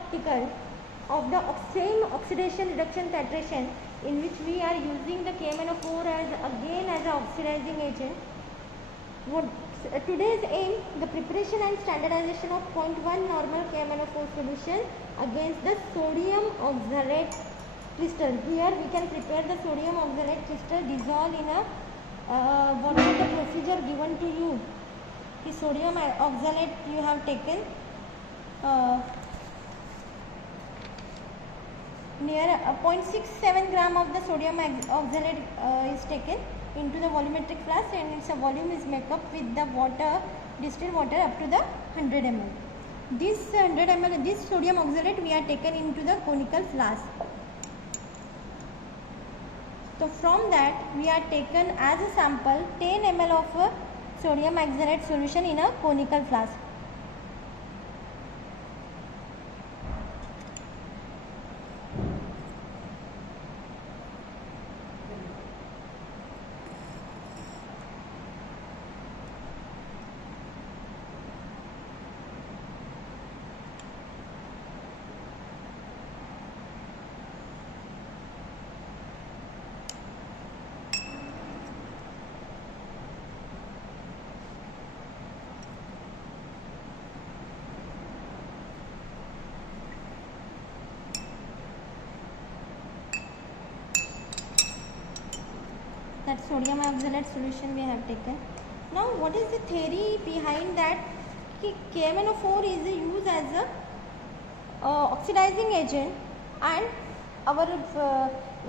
practical of the same oxidation reduction titration in which we are using the KMnO4 as again as an oxidizing agent. Today's aim, the preparation and standardization of 0.1 normal KMnO4 solution against the sodium oxalate crystal. Here we can prepare the sodium oxalate crystal, dissolve in a what is the procedure given to you? The sodium oxalate you have taken near 0.67 gram of the sodium oxalate is taken into the volumetric flask, and its volume is made up with the water, distilled water up to the 100 ml. This 100 ml, this sodium oxalate we are taken into the conical flask. So from that we are taken as a sample 10 ml of sodium oxalate solution in a conical flask. That sodium oxalate solution we have taken. Now what is the theory behind that? KMnO4 is used as a oxidizing agent, and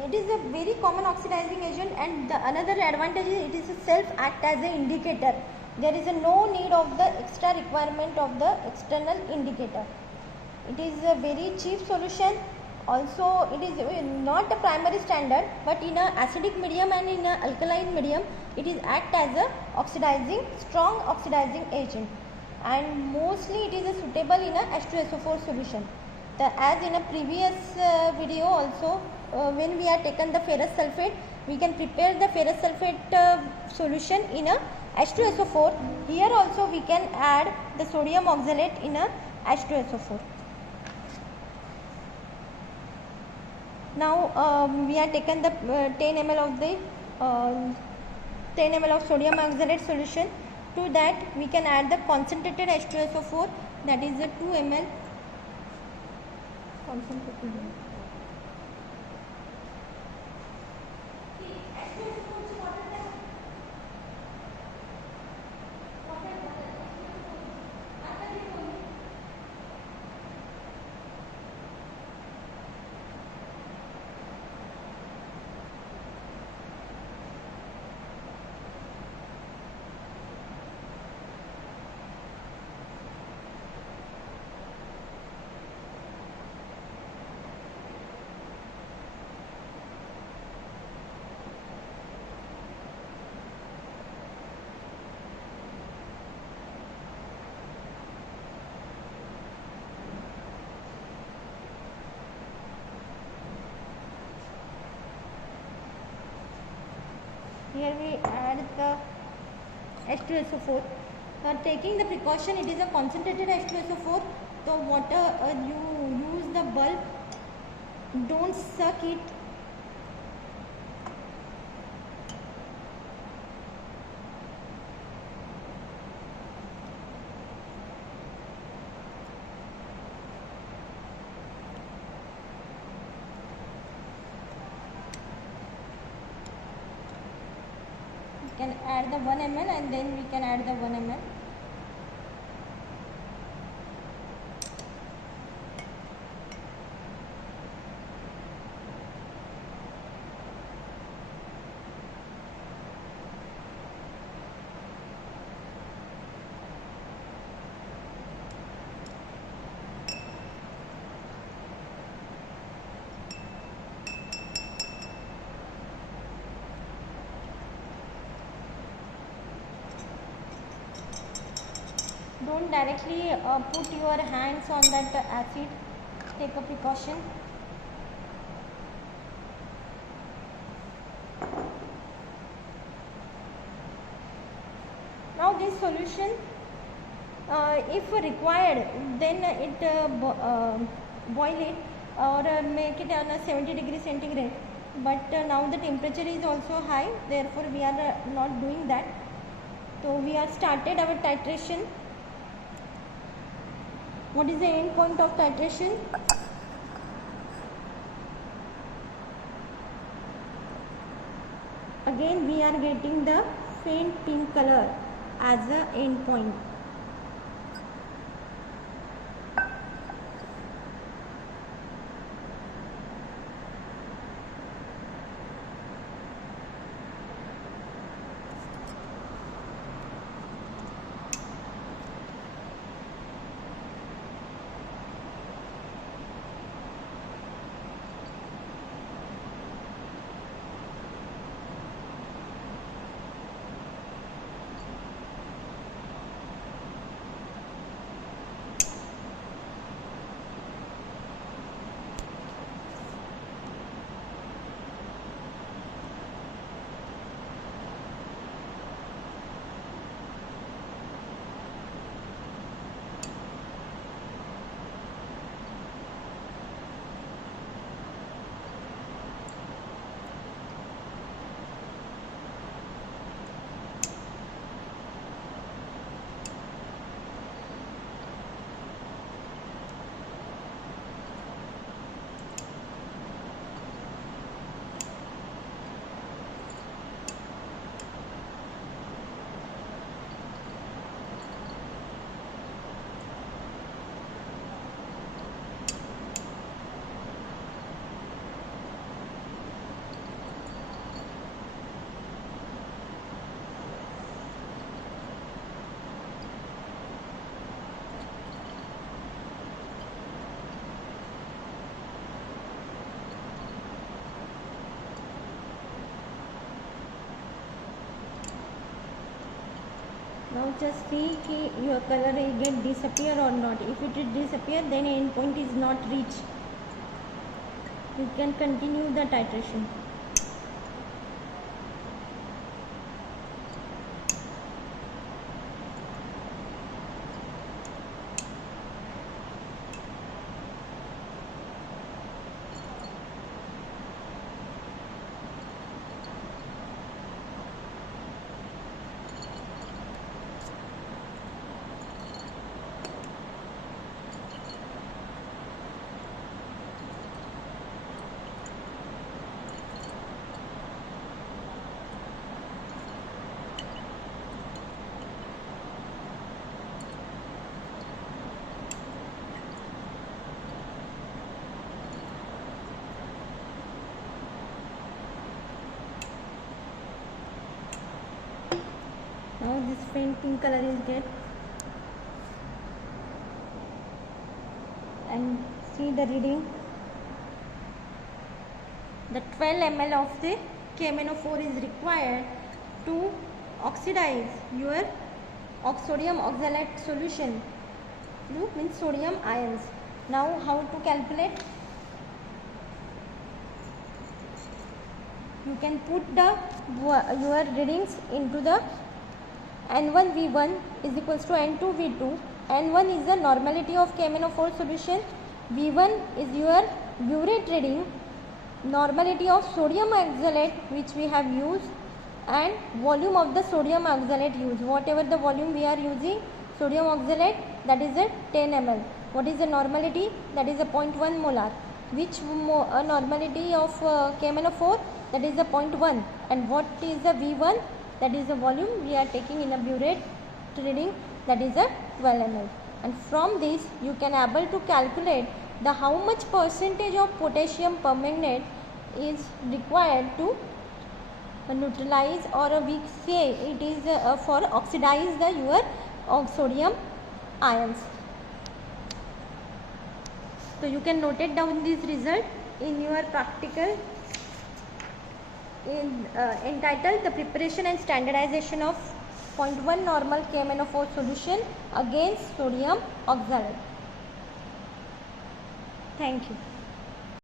it is a very common oxidizing agent, and the another advantage is it is a self act as an indicator. There is no need of the extra requirement of the external indicator. It is a very cheap solution. Also, it is not a primary standard, but in a acidic medium and in a alkaline medium, it is act as a strong oxidizing agent, and mostly it is suitable in a H2SO4 solution. As in a previous video also, when we are taken the ferrous sulfate, we can prepare the ferrous sulfate solution in a H2SO4. Here also we can add the sodium oxalate in a H2SO4. Now we are taken the 10 ml of the 10 ml of sodium oxalate solution. To that we can add the concentrated H2SO4, that is the 2 ml concentrated. Here we add the H2SO4. Taking the precaution, it is a concentrated H2SO4. The water you use the bulb, don't suck it. Can add the 1 ml and then we can add the 1 ml. Don't directly put your hands on that acid. Take a precaution. Now this solution, if required, then boil it or make it on a 70 degree centigrade, but now the temperature is also high, therefore we are not doing that. So we have started our titration. What is the end point of titration? Again we are getting the faint pink color as the end point. Now just see कि your color will get disappear or not. If it is disappear, then end point is not reached. You can continue the titration. Now this faint pink color is get, and see the reading. The 12 ml of the KMnO4 is required to oxidize your sodium oxalate solution. Means sodium ions. Now how to calculate? You can put your readings into the N1 V1 is equals to N2 V2. N1 is the normality of KMnO4 solution. V1 is your burette reading, normality of sodium oxalate which we have used, and volume of the sodium oxalate used. Whatever the volume we are using, sodium oxalate, that is a 10 ml. What is the normality? That is a 0.1 molar. Which normality of KMnO4? That is a 0.1. And what is the V1? That is the volume we are taking in a burette reading, that is a 12 ml. And from this you can able to calculate the how much percentage of potassium permanganate is required to neutralize, or we say it is for oxidize the your sodium ions. So you can note it down this result in your practical entitled the preparation and standardization of 0.1 normal KMnO4 solution against sodium oxalate. Thank you.